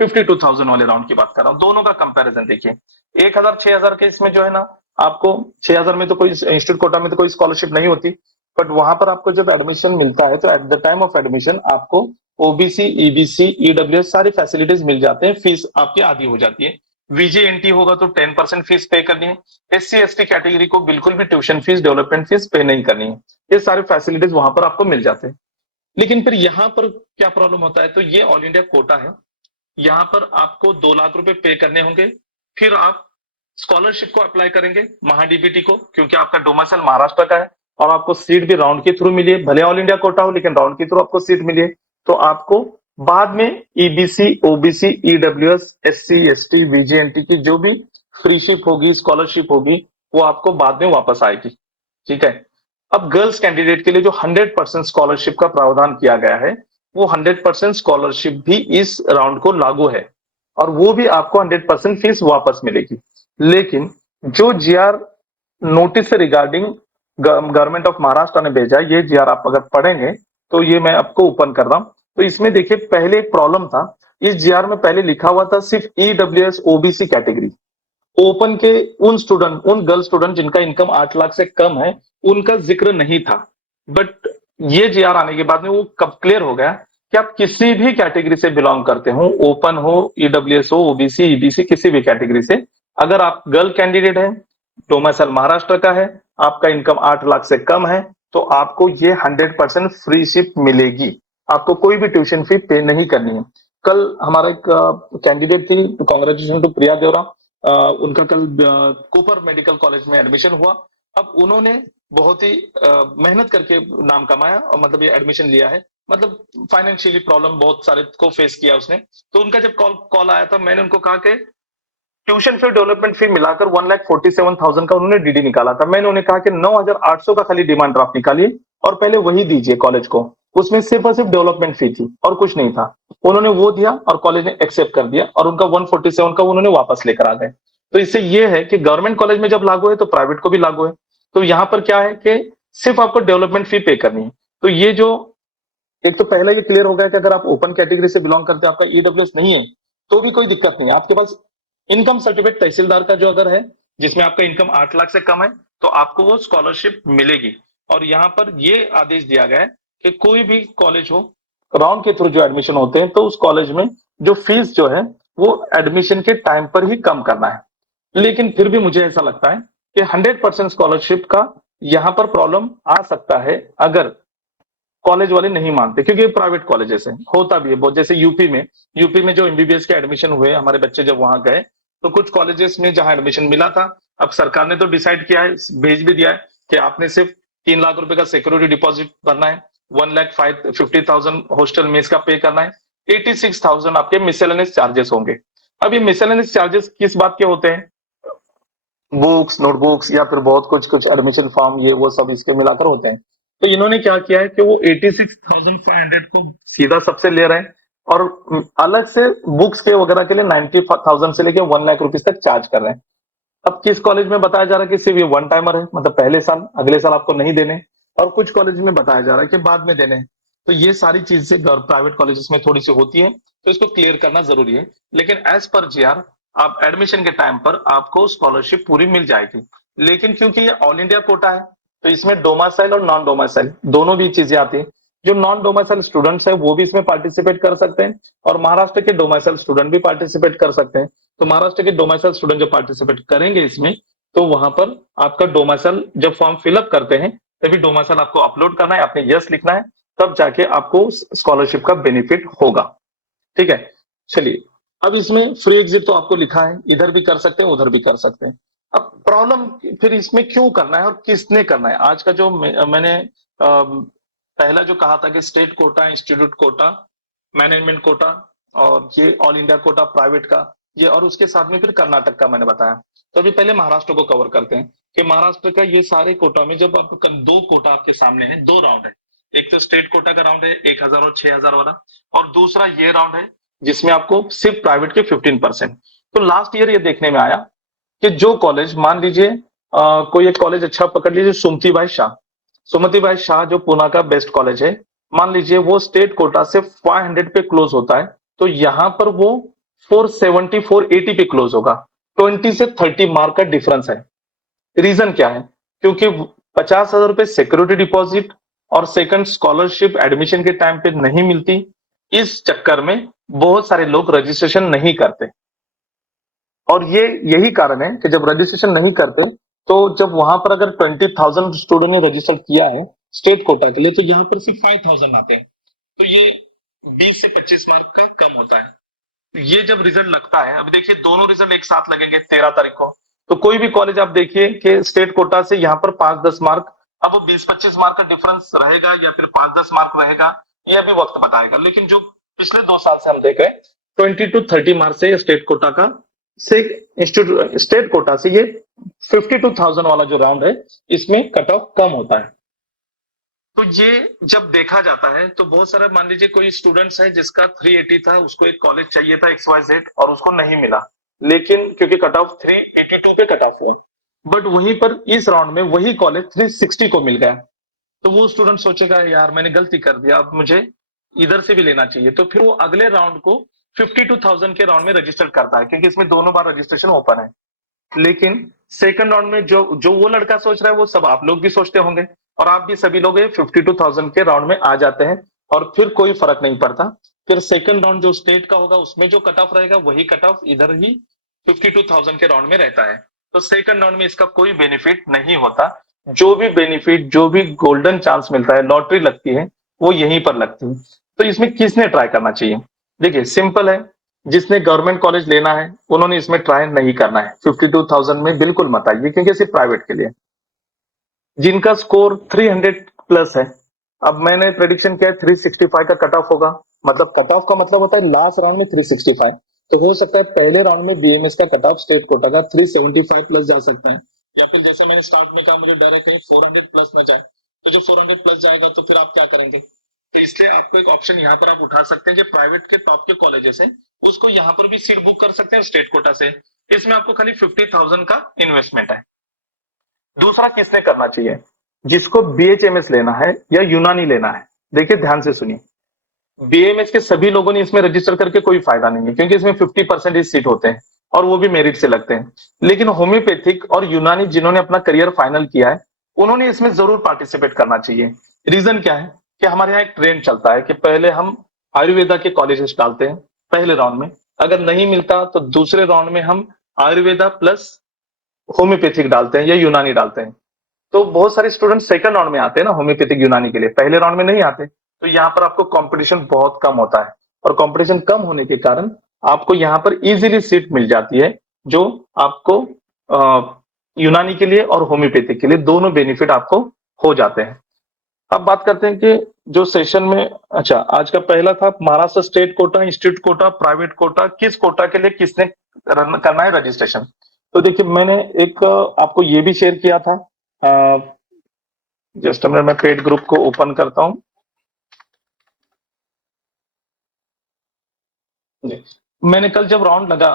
52,000 वाले राउंड की बात कर रहा हूं। दोनों का कंपैरिजन देखिए। 1000 6000 के इसमें जो है ना, आपको 6000 में तो कोई इंस्टीट्यूट कोटा में तो कोई स्कॉलरशिप नहीं होती, बट वहां पर आपको जब एडमिशन मिलता है तो at the time of admission आपको ओबीसी, ईबीसी, ईडब्ल्यूएस सारी फैसिलिटीज मिल जाते हैं, फीस आपकी आधी हो जाती है। वीजेएनटी होगा तो 10% फीस पे करनी है। एससी एसटी कैटेगरी को बिल्कुल भी ट्यूशन फीस, डेवलपमेंट फीस पे नहीं करनी है। ये सारी फैसिलिटीज वहां पर आपको मिल जाते हैं। लेकिन फिर यहाँ पर क्या प्रॉब्लम होता है, तो ये ऑल इंडिया कोटा है, यहाँ पर आपको 2 लाख रुपए पे करने होंगे। फिर आप स्कॉलरशिप को अप्लाई करेंगे महाडीबीटी को, क्योंकि आपका डोमिसाइल महाराष्ट्र का है और आपको सीट भी राउंड के थ्रू मिली है। भले ऑल इंडिया कोटा हो लेकिन राउंड के थ्रू आपको सीट मिली है। तो आपको बाद में EBC, OBC, EWS, SC, ST, VJNT की जो भी फ्रीशिप होगी, स्कॉलरशिप होगी, वो आपको बाद में वापस आएगी। ठीक है। अब गर्ल्स कैंडिडेट के लिए जो 100% स्कॉलरशिप का प्रावधान किया गया है, वो 100% स्कॉलरशिप भी इस राउंड को लागू है, और वो भी आपको 100% फीस वापस मिलेगी। लेकिन जो जीआर नोटिस से रिगार्डिंग गवर्नमेंट ऑफ महाराष्ट्र ने भेजा, ये जीआर आप अगर पढ़ेंगे तो ये मैं आपको ओपन कर रहा हूं, तो इसमें देखिए पहले एक प्रॉब्लम था। इस जीआर में पहले लिखा हुआ था सिर्फ ईडब्ल्यूएस ओबीसी कैटेगरी, ओपन के उन स्टूडेंट, उन गर्ल स्टूडेंट जिनका इनकम 8 लाख से कम है, उनका जिक्र नहीं था। बट ये जीआर आने के बाद में वो कब क्लियर हो गया कि आप किसी भी कैटेगरी से बिलोंग करते हो, ओपन हो, ईडब्ल्यूएस हो, ओबीसी, ईबीसी, किसी भी कैटेगरी से, अगर आप गर्ल कैंडिडेट है, डोमिसाइल महाराष्ट्र का है, आपका इनकम 8 लाख से कम है, तो आपको ये 100% फ्री शिप मिलेगी। आपको कोई भी ट्यूशन फी पे नहीं करनी है। कल हमारा एक कैंडिडेट थी, कांग्रेचुलेशन टू प्रिया देवरा, उनका कल कूपर मेडिकल कॉलेज में एडमिशन हुआ। अब उन्होंने बहुत ही मेहनत करके नाम कमाया, और मतलब ये एडमिशन लिया है, मतलब फाइनेंशियली प्रॉब्लम बहुत सारे को फेस किया उसने। तो उनका जब कॉल आया था, मैंने उनको कहा कि ट्यूशन फी, डेवलपमेंट फी मिलाकर 1,47,000 का उन्होंने डीडी निकाला था। मैंने उन्हें कहा कि 9,800 का खाली डिमांड ड्राफ्ट निकालिए और पहले वही दीजिए कॉलेज को। उसमें सिर्फ और सिर्फ डेवलपमेंट फी थी और कुछ नहीं था। उन्होंने वो दिया और कॉलेज ने एक्सेप्ट कर दिया, और उनका 147 का उन्होंने वापस लेकर आ गए। तो इससे ये है कि गवर्नमेंट कॉलेज में जब लागू है तो प्राइवेट को भी लागू है। तो यहाँ पर क्या है कि सिर्फ आपको डेवलपमेंट फी पे करनी है। तो ये जो एक तो पहला ये क्लियर हो गया कि अगर आप ओपन कैटेगरी से बिलोंग करते हैं, आपका ईडब्ल्यूएस नहीं है, तो भी कोई दिक्कत नहीं है। आपके पास इनकम सर्टिफिकेट तहसीलदार का जो अगर है, जिसमें आपका इनकम 8 लाख से कम है, तो आपको वो स्कॉलरशिप मिलेगी। और यहाँ पर ये आदेश दिया गया है कि कोई भी कॉलेज हो, राउंड के थ्रू जो एडमिशन होते हैं, तो उस कॉलेज में जो फीस जो है वो एडमिशन के टाइम पर ही कम करना है। लेकिन फिर भी मुझे ऐसा लगता है कि 100% स्कॉलरशिप का यहाँ पर प्रॉब्लम आ सकता है, अगर कॉलेज वाले नहीं मानते, क्योंकि ये प्राइवेट कॉलेजेस है, होता भी है बहुत। जैसे यूपी में जो एमबीबीएस के एडमिशन हुए, हमारे बच्चे जब वहां गए, तो कुछ कॉलेजेस में जहां एडमिशन मिला था, अब सरकार ने तो डिसाइड किया है, भेज भी दिया है कि आपने सिर्फ 3 लाख रुपए का सिक्योरिटी डिपॉजिट भरना है, 1,50,000 हॉस्टल मेस का पे करना है, 86,000 आपके मिसलेनियस चार्जेस होंगे। अब ये मिसलेनियस चार्जेस किस बात के होते हैं? बुक्स, नोटबुक्स या फिर बहुत कुछ कुछ एडमिशन फॉर्म, ये वो सब इसके मिलाकर होते हैं। तो इन्होंने क्या किया है कि वो 86,500 को सीधा सबसे ले रहे हैं, और अलग से बुक्स के वगैरह के लिए 90,000 से लेके 1 लाख रुपीज तक चार्ज कर रहे हैं। अब किस कॉलेज में बताया जा रहा है कि सिर्फ ये वन टाइमर है, मतलब पहले साल, अगले साल आपको नहीं देने, और कुछ कॉलेज में बताया जा रहा है कि बाद में देने। तो ये सारी चीजें प्राइवेट कॉलेजेस में थोड़ी सी होती है, तो इसको क्लियर करना जरूरी है। लेकिन एज पर जीआर आप एडमिशन के टाइम पर आपको स्कॉलरशिप पूरी मिल जाएगी। लेकिन क्योंकि ये ऑल इंडिया कोटा है, तो इसमें डोमासाइल और नॉन डोमासाइल दोनों भी चीजें आती हैं। जो नॉन डोमासाइल स्टूडेंट्स है वो भी इसमें पार्टिसिपेट कर सकते हैं, और महाराष्ट्र के डोमासाइल स्टूडेंट भी पार्टिसिपेट कर सकते हैं। तो महाराष्ट्र के डोमासाइल स्टूडेंट जो पार्टिसिपेट करेंगे इसमें, तो वहां पर आपका डोमासाइल जब फॉर्म फिलअप करते हैं, तभी डोमासाइल आपको अपलोड करना है, आपने यस लिखना है, तब जाके आपको स्कॉलरशिप का बेनिफिट होगा। ठीक है, चलिए। अब इसमें फ्री एग्जिट तो आपको लिखा है, इधर भी कर सकते हैं, उधर भी कर सकते हैं। अब प्रॉब्लम फिर इसमें क्यों करना है और किसने करना है? आज का जो मैंने पहला जो कहा था कि state quota, institute quota, management quota, और ये ऑल इंडिया कोटा प्राइवेट का, ये, और उसके साथ में फिर कर्नाटक का मैंने बताया। तो अभी पहले महाराष्ट्र को कवर करते हैं कि महाराष्ट्र का ये सारे कोटा में जब आप दो कोटा आपके सामने है, दो राउंड है। एक तो स्टेट कोटा का राउंड है 1,000 और 6,000 वाला, और दूसरा ये राउंड है जिसमें आपको सिर्फ प्राइवेट के 15%। तो लास्ट ईयर ये देखने में आया कि जो कॉलेज, मान लीजिए कोई एक कॉलेज अच्छा पकड़ लीजिए, सुमतिबाई शाह जो पुणे का बेस्ट कॉलेज है, मान लीजिए वो स्टेट कोटा से 500 पे क्लोज होता है, तो यहां पर वो 470 480 पे क्लोज होगा। 20 से 30 मार्क का डिफरेंस है। रीजन क्या है? क्योंकि 50,000 रुपए सिक्योरिटी डिपॉजिट और सेकंड स्कॉलरशिप एडमिशन के टाइम पे नहीं मिलती, इस चक्कर में बहुत सारे लोग रजिस्ट्रेशन नहीं करते। और ये यही कारण है कि जब रजिस्ट्रेशन नहीं करते, तो जब वहां पर अगर 20,000 स्टूडेंट ने रजिस्टर किया है स्टेट कोटा के लिए, तो यहाँ पर सिर्फ 5,000 आते हैं। तो ये 20 से 25 मार्क का कम होता है। ये जब रिजल्ट लगता है, अब देखिए दोनों रिजल्ट एक साथ लगेंगे 13 तारीख को, तो कोई भी कॉलेज आप देखिए कि स्टेट कोटा से यहाँ पर 5-10 मार्क, अब वो 20-25 मार्क का डिफरेंस रहेगा या फिर 5-10 मार्क रहेगा, ये अभी वक्त बताएगा। लेकिन जो पिछले 2 साल से हम देख रहे हैं, 20 to 30 मार्क से स्टेट कोटा का, से इंस्टीट्यूट स्टेट कोटा से ये 52,000 वाला जो राउंड है, इसमें कट ऑफ कम होता है। तो ये जब देखा जाता है, तो बहुत सारा, मान लीजिए कोई स्टूडेंट्स है जिसका 380 था, उसको एक कॉलेज चाहिए था XYZ और उसको नहीं मिला, लेकिन क्योंकि कट ऑफ 382 पे कट ऑफ हुआ, बट वहीं पर इस राउंड में वही कॉलेज 360 को मिल गया, तो वो स्टूडेंट सोचेगा यार मैंने गलती कर दिया, अब मुझे इधर से भी लेना चाहिए। तो फिर वो अगले राउंड को 52,000 के राउंड में रजिस्टर करता है, क्योंकि इसमें दोनों बार रजिस्ट्रेशन ओपन है। लेकिन सेकंड राउंड में जो जो वो लड़का सोच रहा है, वो सब आप लोग भी सोचते होंगे, और आप भी सभी लोग 52,000 के राउंड में आ जाते हैं, और फिर कोई फर्क नहीं पड़ता। फिर सेकंड राउंड जो स्टेट का होगा, उसमें जो कट ऑफ रहेगा वही कट ऑफ इधर ही 52,000 के राउंड में रहता है। तो सेकंड राउंड में इसका कोई बेनिफिट नहीं होता। जो भी बेनिफिट, जो भी गोल्डन चांस मिलता है, लॉटरी लगती है, वो यहीं पर लगती है। तो इसमें किसने ट्राई करना चाहिए? देखिए सिंपल है, जिसने गवर्नमेंट कॉलेज लेना है उन्होंने इसमें ट्राई नहीं करना है। 52,000 में बिल्कुल मत आइए, क्योंकि सिर्फ प्राइवेट के लिए। जिनका स्कोर 300 प्लस है, अब मैंने प्रेडिक्शन किया है 365 का कट ऑफ होगा, मतलब कट ऑफ का मतलब होता है लास्ट राउंड में 365। तो हो सकता है पहले राउंड में बीएमएस का कट ऑफ स्टेट कोटा का 375 प्लस जा सकता है, या फिर जैसे मैंने स्टार्ट में कहा, मुझे डर है कहीं 400 प्लस न जाए। तो जो 400 प्लस जाएगा तो फिर आप क्या करेंगे? तो इसलिए आपको एक ऑप्शन यहाँ पर आप उठा सकते हैं, जो प्राइवेट के टॉप के कॉलेजेस है, उसको यहाँ पर भी सीट बुक कर सकते हैं स्टेट कोटा से। इसमें आपको खाली 50,000 का इन्वेस्टमेंट है। दूसरा किसने करना चाहिए? जिसको बीएचएमएस लेना है या यूनानी लेना है। देखिए ध्यान से सुनिए, बीएमएस के सभी लोगों ने इसमें रजिस्टर करके कोई फायदा नहीं है, क्योंकि इसमें 50% सीट होते हैं और वो भी मेरिट से लगते हैं। लेकिन होम्योपैथिक और यूनानी जिन्होंने अपना करियर फाइनल किया है, उन्होंने इसमें जरूर पार्टिसिपेट करना चाहिए। रीजन क्या है कि हमारे यहाँ एक ट्रेंड चलता है कि पहले हम आयुर्वेदा के कॉलेजेस डालते हैं पहले राउंड में, अगर नहीं मिलता तो दूसरे राउंड में हम आयुर्वेदा प्लस होम्योपैथिक डालते हैं या यूनानी डालते हैं। तो बहुत सारे स्टूडेंट सेकंड राउंड में आते हैं ना होम्योपैथिक यूनानी के लिए, पहले राउंड में नहीं आते। तो यहाँ पर आपको कंपटीशन बहुत कम होता है, और कंपटीशन कम होने के कारण आपको यहाँ पर इजीली सीट मिल जाती है, जो आपको यूनानी के लिए और होम्योपैथिक के लिए दोनों बेनिफिट आपको हो जाते हैं। अब बात करते हैं कि जो सेशन में, अच्छा आज का पहला था Maharashtra state quota, institute quota, private quota, किस कोटा के लिए किसने करना है रजिस्ट्रेशन। तो देखिए मैंने एक आपको ये भी शेयर किया था, जस्ट मैं पेड ग्रुप को ओपन करता हूं। मैंने कल जब राउंड लगा,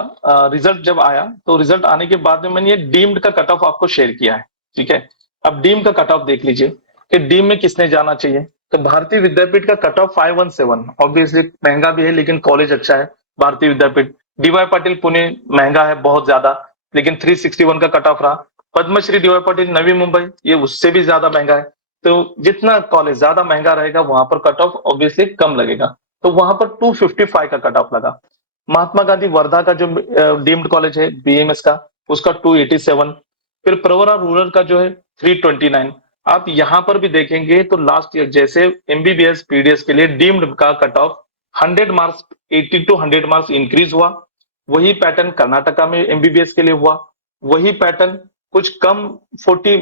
रिजल्ट जब आया, तो रिजल्ट आने के बाद में मैंने ये डीम्ड का कट ऑफ आपको शेयर किया है, ठीक है। अब डीम का कट ऑफ देख लीजिए कि डीम में किसने जाना चाहिए। तो भारतीय विद्यापीठ का कट ऑफ 517, ऑब्वियसली महंगा भी है लेकिन कॉलेज अच्छा है भारतीय विद्यापीठ। डीवाई पाटिल पुणे महंगा है बहुत ज्यादा, लेकिन 361 का कट ऑफ रहा। पद्मश्री डीवाई पाटिल नवी मुंबई, ये उससे भी ज्यादा महंगा है। तो जितना कॉलेज ज्यादा महंगा रहेगा वहां पर कट ऑफ ऑब्वियसली कम लगेगा, तो वहां पर 255 का कट ऑफ लगा। महात्मा गांधी वर्धा का जो डीम्ड कॉलेज है बीएमएस का, उसका 287। फिर प्रवरा रूरल का जो है 329। आप यहां पर भी देखेंगे तो लास्ट ईयर जैसे एमबीबीएस पीडीएस के लिए डीम्ड का cut off 100 marks, 80 to 100 marks increase हुआ। वही पैटर्न कर्नाटका में एमबीबीएस के लिए हुआ। वही पैटर्न कुछ कम 40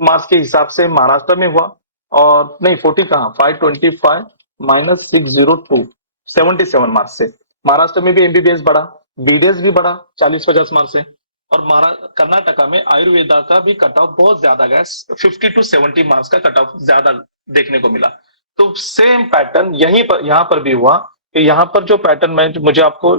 मार्क्स के हिसाब से महाराष्ट्र में हुआ, और नहीं 40 कहाँ, 525 माइनस 602, 77 मार्क्स से महाराष्ट्र में भी एमबीबीएस बढ़ा, बीडीएस भी बढ़ा 40-50 मार्क्स से। और कर्नाटका में आयुर्वेदा का भी कट ऑफ बहुत ज्यादा गया, 50 टू 70 मार्क्स का कट ऑफ ज्यादा देखने को मिला। तो सेम पैटर्न यहीं पर यहाँ पर भी हुआ कि यहाँ पर जो पैटर्न में मुझे आपको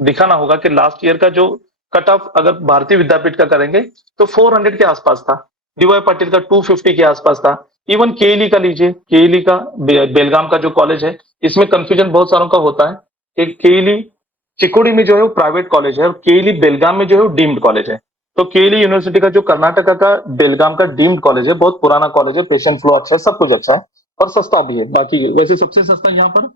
दिखाना होगा कि लास्ट ईयर का जो कट ऑफ अगर भारतीय विद्यापीठ का करेंगे तो 400 के आसपास था, डीवाई पाटिल का 250 के आसपास था। इवन केएलई का लीजिए, केएलई का बेलगाम का जो कॉलेज है, इसमें कंफ्यूजन बहुत सारों का होता है कि केएलई चिकोड़ी में जो है वो प्राइवेट कॉलेज है और केएलई बेलगाम में जो है वो डीम्ड कॉलेज है। तो केएलई यूनिवर्सिटी का जो कर्नाटका का बेलगाम का डीम्ड कॉलेज है, बहुत पुराना कॉलेज है, पेशेंट फ्लो अच्छा है, सब कुछ अच्छा है और सस्ता भी है। बाकी वैसे सबसे सस्ता यहाँ पर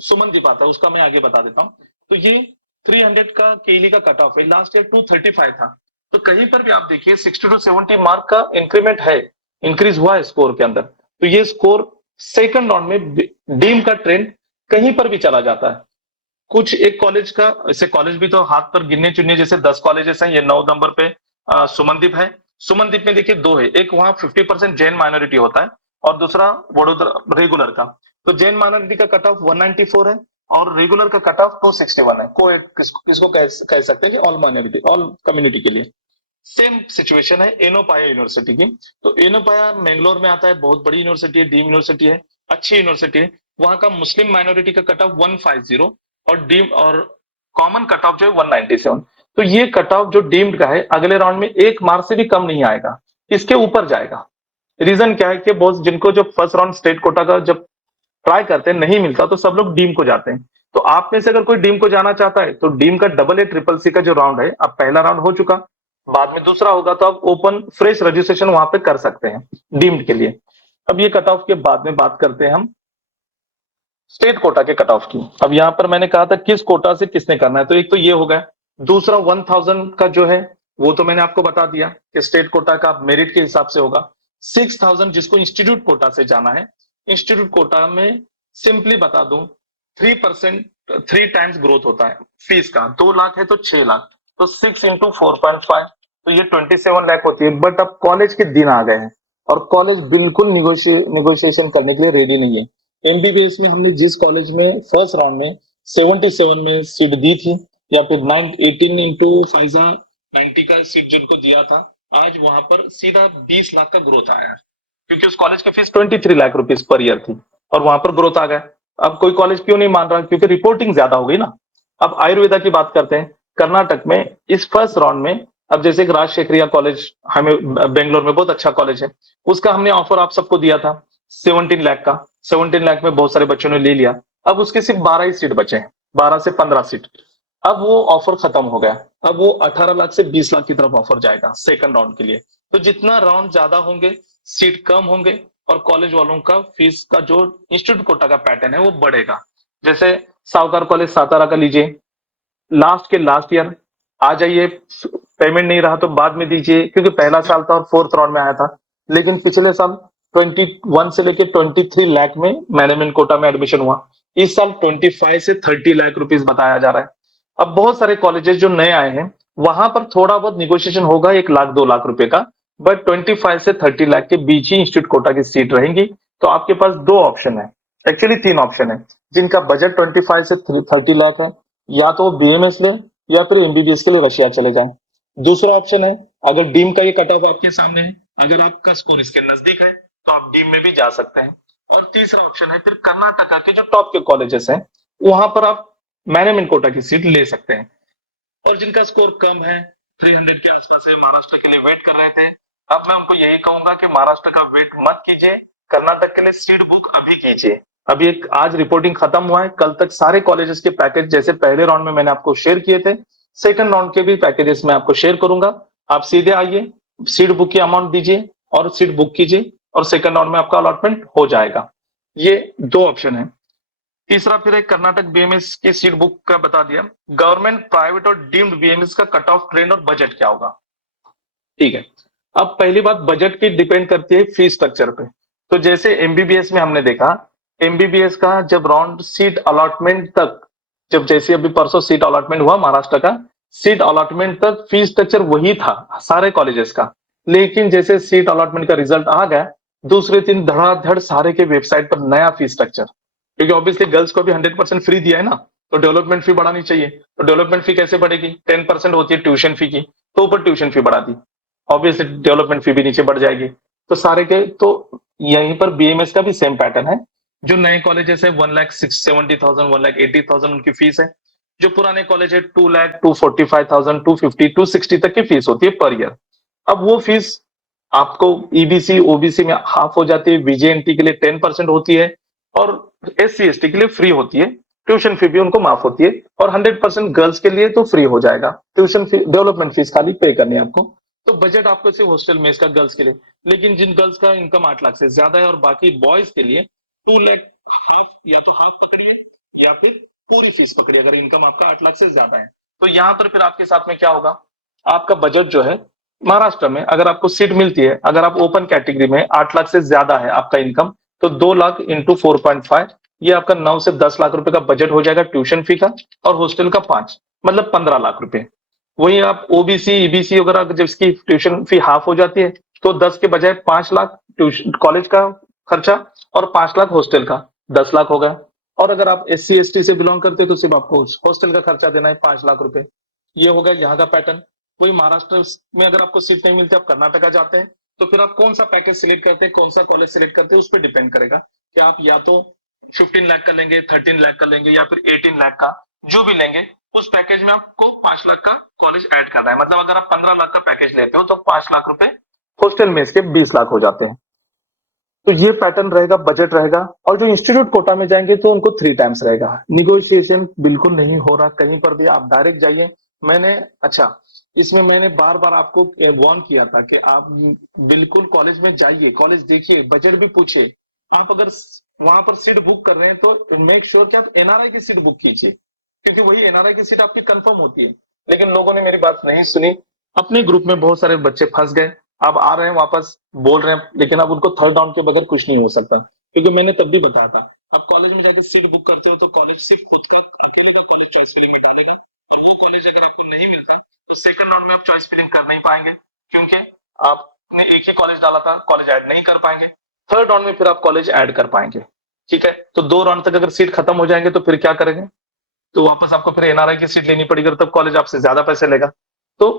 सुमनदीप आता है, उसका मैं आगे बता देता हूँ। तो ये 300 का केएलई का कट ऑफ है, लास्ट ईयर 235 था। तो कहीं पर भी आप देखिए 60 टू 70 मार्क का इंक्रीमेंट है, इंक्रीज हुआ है स्कोर के अंदर। तो ये स्कोर सेकंड राउंड में डीम का ट्रेंड कहीं पर भी चला जाता है। कुछ एक कॉलेज का, ऐसे कॉलेज भी तो हाथ पर गिनने चुनने जैसे 10 कॉलेजेस हैं। ये 9 नंबर पे सुमनदीप है। सुमनदीप में देखिए दो है, एक वहां 50% जैन माइनॉरिटी होता है और दूसरा वडोदरा रेगुलर का। तो जैन माइनॉरिटी का कट ऑफ 194 है और रेगुलर का कट ऑफ 261 है। किसको कह सकते हैं कि ऑल माइनॉरिटी, ऑल कम्युनिटी के लिए। सेम सिचुएशन है एनोपाया यूनिवर्सिटी की। तो एनोपाया मैंगलोर में आता है, बहुत बड़ी यूनिवर्सिटी है, डीम यूनिवर्सिटी है, अच्छी यूनिवर्सिटी है। वहां का मुस्लिम माइनॉरिटी का कट ऑफ 150 और डीम और कॉमन कट ऑफ जो है 197। तो ये कट ऑफ जो डीम्ड का है अगले राउंड में एक मार्क से भी कम नहीं आएगा, इसके ऊपर जाएगा। रीजन क्या है कि बहुत जिनको जो फर्स्ट राउंड स्टेट कोटा का जब ट्राई करते हैं नहीं मिलता तो सब लोग डीम को जाते हैं। तो आप में से अगर कोई डीम को जाना चाहता है तो डीम का डबल ए ट्रिपल सी का जो राउंड है, अब पहला राउंड हो चुका, बाद में दूसरा होगा, तो आप ओपन फ्रेश रजिस्ट्रेशन वहां पे कर सकते हैं डीम्ड के लिए। अब ये कट ऑफ के बाद में बात करते हैं हम स्टेट कोटा के कट ऑफ की। अब यहां पर मैंने कहा था किस कोटा से किसने करना है, तो एक तो ये हो गया। दूसरा 1000 का जो है वो तो मैंने आपको बता दिया कि स्टेट कोटा का मेरिट के हिसाब से होगा। 6000 जिसको इंस्टीट्यूट कोटा से जाना है, इंस्टीट्यूट कोटा में सिंपली बता दूं 3%, 3 टाइम्स ग्रोथ होता है फीस का। 2 लाख है तो 6 लाख, तो 6 इंटू 4.5, तो ये 27 लाख होती है। बट अब कॉलेज के दिन आ गए हैं और कॉलेज बिल्कुल निगोशिएशन करने के लिए रेडी नहीं है। एमबीबीएस में हमने जिस कॉलेज में फर्स्ट राउंड में 77 में सीट दी थी, या फिर 18 इंटू फाइजा 90 का सीट जिनको दिया था, आज वहां पर सीधा 20 लाख का ग्रोथ आया, क्योंकि उस कॉलेज की fees 23 lakh rupees per year थी और वहां पर ग्रोथ आ गया। अब कोई कॉलेज क्यों नहीं मान रहा, क्योंकि रिपोर्टिंग ज्यादा हो गई ना। अब आयुर्वेदा की बात करते हैं, कर्नाटक में इस फर्स्ट राउंड में, अब जैसे एक राजशेखरिया कॉलेज हमें बेंगलोर में बहुत अच्छा कॉलेज है, उसका हमने ऑफर आप सबको दिया था 17 लाख का। 17 लाख में बहुत सारे बच्चों ने ले लिया। अब उसके सिर्फ 12 ही सीट बचे हैं, 12 से 15 सीट। अब वो ऑफर खत्म हो गया, अब वो 18 लाख से 20 लाख की तरफ ऑफर जाएगा सेकंड राउंड के लिए। तो जितना राउंड ज्यादा होंगे सीट कम होंगे और कॉलेज वालों का फीस का जो इंस्टीट्यूट कोटा का पैटर्न है वो बढ़ेगा। जैसे सावकार कॉलेज सातारा का लीजिए, लास्ट के लास्ट ईयर आ जाइए पेमेंट नहीं रहा तो बाद में दीजिए, क्योंकि पहला साल था और फोर्थ राउंड में आया था। लेकिन पिछले साल 21 से लेके 23 लाख में मैनेजमेंट कोटा में एडमिशन हुआ। इस साल 25 से 30 लाख रुपीस बताया जा रहा है। अब बहुत सारे कॉलेजेस जो नए आए हैं वहां पर थोड़ा बहुत निगोशिएशन होगा 1 लाख 2 लाख रुपए का, बट 25 से 30 लाख के बीच ही इंस्टीट्यूट कोटा की सीट रहेंगी। तो आपके पास दो ऑप्शन है, एक्चुअली तीन ऑप्शन है। जिनका बजट 25 से 30 लाख है, या तो बीएमएस ले या फिर एमबीबीएस के लिए रशिया चले जाएं। दूसरा ऑप्शन है, अगर डीम का ये कट ऑफ आपके सामने है, अगर आपका स्कोर इसके नजदीक है तो आप डीम में भी जा सकते हैं। और तीसरा ऑप्शन है फिर कर्नाटका के जो टॉप के कॉलेजेस हैं वहां पर आप मैनेजमेंट कोटा की सीट ले सकते हैं। और जिनका स्कोर कम है, 300 के आसपास है, महाराष्ट्र के लिए वेट कर रहे थे, अब मैं उनको यही कहूंगा कि महाराष्ट्र का वेट मत कीजिए, कर्नाटक के लिए सीट बुक अभी कीजिए। अभी एक आज रिपोर्टिंग खत्म हुआ है, कल तक सारे कॉलेजेस के पैकेज जैसे पहले राउंड में मैंने आपको शेयर किए थे, सेकंड राउंड के भी पैकेजेस मैं आपको शेयर करूंगा। आप सीधे आइए, सीट बुक की अमाउंट दीजिए और सीट बुक कीजिए, और सेकंड राउंड में आपका अलॉटमेंट हो जाएगा। ये दो ऑप्शन है। तीसरा फिर एक कर्नाटक बीएमएस की सीट बुक का बता दिया। गवर्नमेंट, प्राइवेट और डीम्ड बीएमएस का कट ऑफ ट्रेंड और बजट क्या होगा, ठीक है। अब पहली बात बजट की डिपेंड करती है फीस स्ट्रक्चर पे। तो जैसे एमबीबीएस में हमने देखा, एमबीबीएस का जब राउंड सीट अलॉटमेंट तक, जब जैसे अभी परसों सीट अलॉटमेंट हुआ महाराष्ट्र का, सीट अलॉटमेंट तक फीस स्ट्रक्चर वही था सारे कॉलेजेस का। लेकिन जैसे सीट अलॉटमेंट का रिजल्ट आ गया, दूसरे दिन धड़ाधड़ सारे के वेबसाइट पर नया फीस स्ट्रक्चर, क्योंकि ऑब्वियसली गर्ल्स को भी 100% फ्री दिया है ना, तो डेवलपमेंट फी बढ़ानी चाहिए। तो डेवलपमेंट फी कैसे बढ़ेगी, 10% होती है ट्यूशन फी की, तो ऊपर ट्यूशन फी बढ़ा दी, ऑब्वियसली डेवलपमेंट फी भी नीचे बढ़ जाएगी। तो सारे के तो यहीं पर बीएमएस का भी सेम पैटर्न है। जो नए कॉलेजेस है 1,70,000 1,80,000 उनकी फीस है। जो पुराने कॉलेज है 2,00,000 245,000 250 260 तक की फीस होती है पर ईयर। अब वो फीस आपको ईबीसी ओबीसी में हाफ हो जाती है, बीजेएनटी के लिए 10% होती है, और एससी एसटी के लिए फ्री होती है। ट्यूशन फी भी उनको माफ होती है, और 100% गर्ल्स के लिए तो फ्री हो जाएगा। ट्यूशन फी, डेवलपमेंट फीस खाली पे करनी है आपको। तो बजट आपको सिर्फ हॉस्टल में इसका गर्ल्स के लिए। लेकिन जिन गर्ल्स का इनकम 8 लाख से ज्यादा है और बाकी बॉयज के लिए 2,00,000 हाफ, या तो हाफ पकड़िए या फिर पूरी फीस पकड़िए अगर इनकम आपका 8 लाख से ज्यादा है। तो यहाँ पर फिर आपके साथ में क्या होगा, आपका बजट जो है महाराष्ट्र में अगर आपको सीट मिलती है, अगर आप ओपन कैटेगरी में 8 लाख से ज्यादा है आपका इनकम, तो 2 लाख इंटू 4.5, ये आपका 9 से 10 लाख रुपए का बजट हो जाएगा ट्यूशन फी का, और हॉस्टल का 5, मतलब 15 लाख रुपए। वहीं आप ओबीसी ईबीसी वगैरह जब इसकी ट्यूशन फी हाफ हो जाती है, तो 10 के बजाय 5 लाख ट्यूशन कॉलेज का खर्चा और 5 लाख हॉस्टल का, 10 लाख हो गया। और अगर आप एससी एसटी से बिलोंग करते हैं तो सिर्फ आपको हॉस्टल का खर्चा देना है 5 लाख रुपए। ये हो गया यहाँ का पैटर्न। वही महाराष्ट्र में अगर आपको सीट नहीं मिलती, आप कर्नाटका जाते हैं, तो फिर आप कौन सा पैकेज सिलेक्ट करते हैं, कौन सा कॉलेज सिलेक्ट करते हैं, उस पर डिपेंड करेगा कि आप या तो 15 लाख का लेंगे, 13 लाख का लेंगे, या फिर 18 लाख का, जो भी लेंगे उस पैकेज में आपको 5 लाख का कॉलेज ऐड करना है। मतलब अगर आप 15 लाख का पैकेज लेते हो तो 5 लाख रुपए हॉस्टल में इसके 20 लाख हो जाते हैं। तो ये पैटर्न रहेगा, बजट रहेगा। और जो इंस्टीट्यूट कोटा में जाएंगे तो उनको 3 टाइम्स रहेगा। निगोशिएशन बिल्कुल नहीं हो रहा कहीं पर भी, आप डायरेक्ट जाइए। मैंने अच्छा इसमें मैंने बार बार आपको वार्न किया था कि आप बिल्कुल कॉलेज में जाइए, कॉलेज देखिए, बजट भी पूछिए। आप अगर वहां पर सीट बुक कर रहे हैं तो मेक श्योर कि आप एनआरआई की सीट बुक कीजिए, क्योंकि वही एनआरआई की सीट आपकी कंफर्म होती है। लेकिन लोगों ने मेरी बात नहीं सुनी, अपने ग्रुप में बहुत सारे बच्चे फंस गए। अब आ रहे हैं वापस, बोल रहे हैं, लेकिन अब उनको थर्ड राउंड के बगैर कुछ नहीं हो सकता, क्योंकि मैंने तब भी बताया था। अब कॉलेज में जाकर सीट बुक करते हो तो कॉलेज सिर्फ खुद का अकेले का कॉलेज चॉइस फिलिंग में डालेगा, और वो कॉलेज अगर आपको नहीं मिलता तो सेकंड राउंड में आप चॉइस फिलिंग कर नहीं पाएंगे, क्योंकि आपने एक ही कॉलेज डाला था, कॉलेज ऐड नहीं कर पाएंगे। थर्ड राउंड में फिर आप कॉलेज ऐड कर पाएंगे, ठीक है। तो 2 राउंड तक अगर सीट खत्म हो जाएंगे तो फिर क्या करेंगे, तो वापस आपको फिर एनआरआई की सीट लेनी पड़ेगी, और तब कॉलेज आपसे ज्यादा पैसे लेगा। तो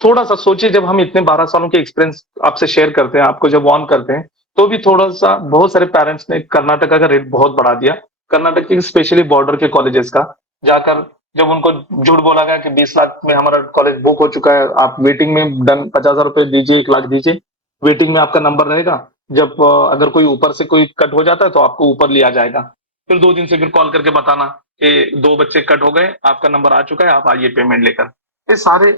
थोड़ा सा सोचिए, जब हम इतने 12 सालों के एक्सपीरियंस आपसे शेयर करते हैं, आपको जब वार्न करते हैं, तो भी थोड़ा सा, बहुत सारे पेरेंट्स ने कर्नाटका का रेट बहुत बढ़ा दिया, कर्नाटक की स्पेशली बॉर्डर के कॉलेजेस का। जाकर जब उनको झूठ बोला गया कि 20 लाख में हमारा कॉलेज बुक हो चुका है, आप वेटिंग में डन 50,000 रुपए दीजिए, 1 लाख दीजिए, वेटिंग में आपका नंबर रहेगा। जब अगर कोई ऊपर से कोई कट हो जाता है तो आपको ऊपर लिया जाएगा। फिर 2 दिन से फिर कॉल करके बताना कि 2 बच्चे कट हो गए, आपका नंबर आ चुका है, आप आइए पेमेंट लेकर। ये सारे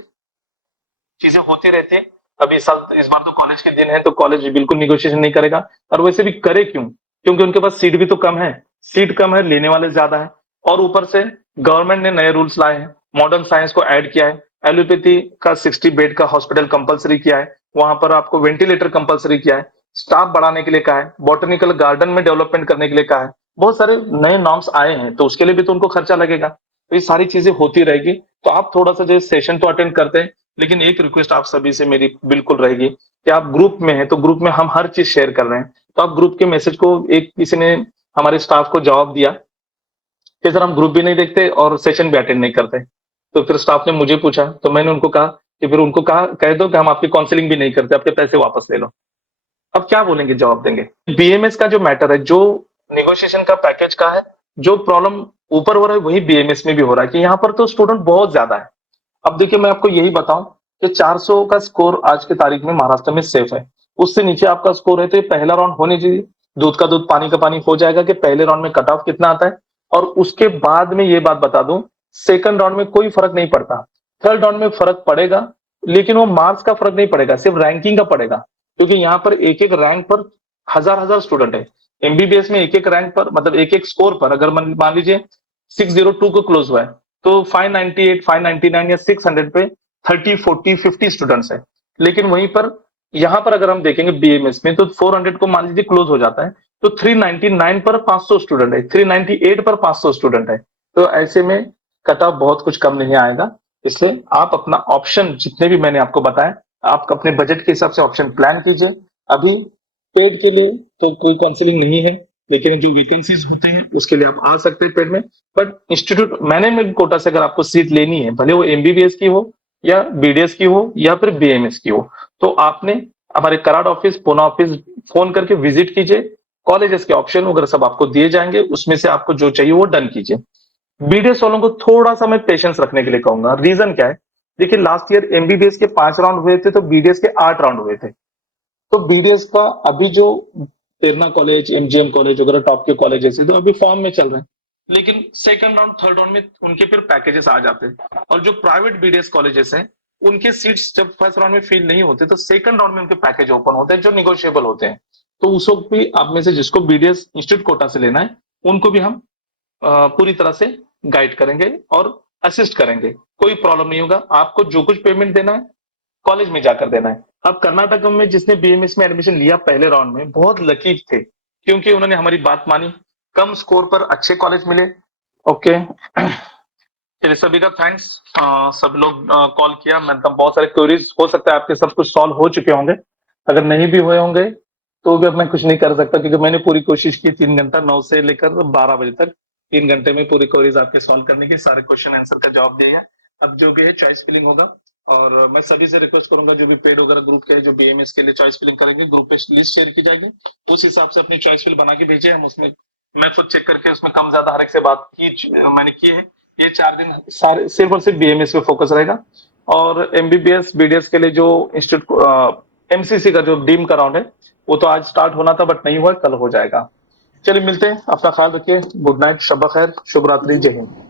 चीजें होती रहती है। अभी इस बार तो कॉलेज के दिन है, तो कॉलेज बिल्कुल निगोशिएशन नहीं करेगा। और वैसे भी करे क्यों, क्योंकि उनके पास सीट भी तो कम है, सीट कम है, लेने वाले ज्यादा है। और ऊपर से गवर्नमेंट ने नए रूल्स लाए हैं, मॉडर्न साइंस को ऐड किया है। एलोपैथी का 60 बेड का हॉस्पिटल कंपलसरी किया है, वहां पर आपको वेंटिलेटर कंपलसरी किया है, स्टाफ बढ़ाने के लिए कहा है, बॉटनिकल गार्डन में डेवलपमेंट करने के लिए कहा है। बहुत सारे नए नॉर्म्स आए हैं, तो उसके लिए भी तो उनको खर्चा लगेगा। तो ये सारी चीजें होती रहेगी। तो आप थोड़ा सा जो सेशन तो अटेंड करते हैं, लेकिन एक रिक्वेस्ट आप सभी से मेरी बिल्कुल रहेगी कि आप ग्रुप में हैं, तो ग्रुप में हम हर चीज शेयर कर रहे हैं। तो आप ग्रुप के मैसेज को, एक किसी ने हमारे स्टाफ को जवाब दिया कि सर हम ग्रुप भी नहीं देखते और सेशन भी अटेंड नहीं करते। तो फिर स्टाफ ने मुझे पूछा, तो मैंने उनको कहा कि फिर उनको कहा कह दो कि हम आपकी काउंसलिंग भी नहीं करते, आपके पैसे वापस ले लो। अब क्या बोलेंगे, जवाब देंगे। बीएमएस का जो मैटर है, जो नेगोशिएशन का पैकेज का है, जो प्रॉब्लम ऊपर हो रहा है वही बीएमएस में भी हो रहा है कि यहाँ पर तो स्टूडेंट बहुत ज्यादा है। अब देखिए मैं आपको यही बताऊं कि 400 का स्कोर आज की तारीख में महाराष्ट्र में सेफ है। उससे नीचे आपका स्कोर है तो ये पहला राउंड होने चाहिए। दूध का दूध पानी का पानी हो जाएगा कि पहले राउंड में कट ऑफ कितना आता है। और उसके बाद में ये बात बता दूं, सेकंड राउंड में कोई फर्क नहीं पड़ता। थर्ड राउंड में फर्क पड़ेगा, लेकिन वो मार्क्स का फर्क नहीं पड़ेगा, सिर्फ रैंकिंग का पड़ेगा। क्योंकि यहाँ पर एक एक रैंक पर हजार हजार स्टूडेंट है। एमबीबीएस में एक एक रैंक पर, मतलब एक एक स्कोर पर, अगर मान लीजिए 602 को क्लोज हुआ है, तो 598, 599 या 600 पे 30, 40, 50 स्टूडेंट्स है। लेकिन वहीं पर यहां पर अगर हम देखेंगे बीएमएस में, तो 400 को मान लीजिए क्लोज हो जाता है, तो 399 पर 500 स्टूडेंट है, 398 पर 500 स्टूडेंट है। तो ऐसे में कट ऑफ बहुत कुछ कम नहीं आएगा। इसलिए आप अपना ऑप्शन जितने भी मैंने आपको बताया, आप अपने बजट के हिसाब से ऑप्शन प्लान कीजिए। अभी पेड के लिए तो कोई काउंसलिंग नहीं है, लेकिन जो वैकेंसीज होते हैं उसके लिए आप आ सकते हैं पेड में। बट इंस्टीट्यूट मैनेजमेंट कोटा से अगर आपको सीट लेनी है, भले वो एमबीबीएस की हो या बीडीएस की हो या फिर बीएमएस की हो, तो आपने हमारे Karad office, Poona office phone करके विजिट कीजिए। कॉलेजेस के ऑप्शन वगैरह सब आपको दिए जाएंगे, उसमें से आपको जो चाहिए वो डन कीजिए। बीडीएस वालों को थोड़ा सा मैं पेशेंस रखने के लिए कहूंगा। रीजन क्या है, देखिए लास्ट ईयर एमबीबीएस के 5 राउंड हुए थे, तो बीडीएस के 8 राउंड हुए थे। तो बीडीएस का अभी जो प्रेरणा कॉलेज, एमजीएम कॉलेज वगैरह टॉप के कॉलेजेस है, तो अभी फॉर्म में चल रहे हैं। लेकिन सेकंड राउंड, थर्ड राउंड में उनके फिर पैकेजेस आ जाते हैं। और जो प्राइवेट बीडीएस कॉलेजेस हैं, उनके सीट्स जब फर्स्ट राउंड में फिल नहीं होते, तो सेकंड राउंड में उनके पैकेज ओपन होते हैं जो निगोशिएबल होते हैं। तो उस वक्त भी आप में से जिसको बीडीएस इंस्टीट्यूट कोटा से लेना है, उनको भी हम पूरी तरह से गाइड करेंगे और असिस्ट करेंगे। कोई प्रॉब्लम नहीं होगा। आपको जो कुछ पेमेंट देना है कॉलेज में जाकर देना है। अब कर्नाटक में जिसने बीएमएस में एडमिशन लिया पहले राउंड में, बहुत लकी थे, क्योंकि उन्होंने हमारी बात मानी, कम स्कोर पर अच्छे कॉलेज मिले। ओके, चलिए सभी का थैंक्स। सब लोग कॉल किया, मतलब बहुत सारे क्वेरीज हो सकता है आपके सब कुछ सॉल्व हो चुके होंगे। अगर नहीं भी हुए होंगे तो भी अब मैं कुछ नहीं कर सकता, क्योंकि मैंने पूरी कोशिश की 3 घंटा, 9 से लेकर 12 बजे तक, 3 घंटे में पूरी क्वेरीज आपके सॉल्व करने की, सारे क्वेश्चन आंसर का जवाब दिया है। अब जो भी है चॉइस फिलिंग होगा। और मैं सभी से रिक्वेस्ट करूंगा, जो भी पेड वगैरह ग्रुप के जो बीएमएस के लिए चॉइस फिलिंग करेंगे, ग्रुप पे लिस्ट शेयर की जाएगी, उस हिसाब से अपनी चॉइस फिल बना के भेजिए। हम उसमें, मैं खुद चेक करके उसमें कम ज्यादा हर एक से बात की, मैंने की है। ये 4 दिन सारे सिर्फ और सिर्फ बीएमएस पे फोकस रहेगा। और एमबीबीएस बीडीएस के लिए जो इंस्टीट्यूट एमसीसी का जो डीम का राउंड है, वो तो आज स्टार्ट होना था बट नहीं हुआ, कल हो जाएगा। चलिए मिलते हैं, अपना ख्याल रखिए। गुड नाइट, शब खैर, शुभ रात्रि, जय हिंद।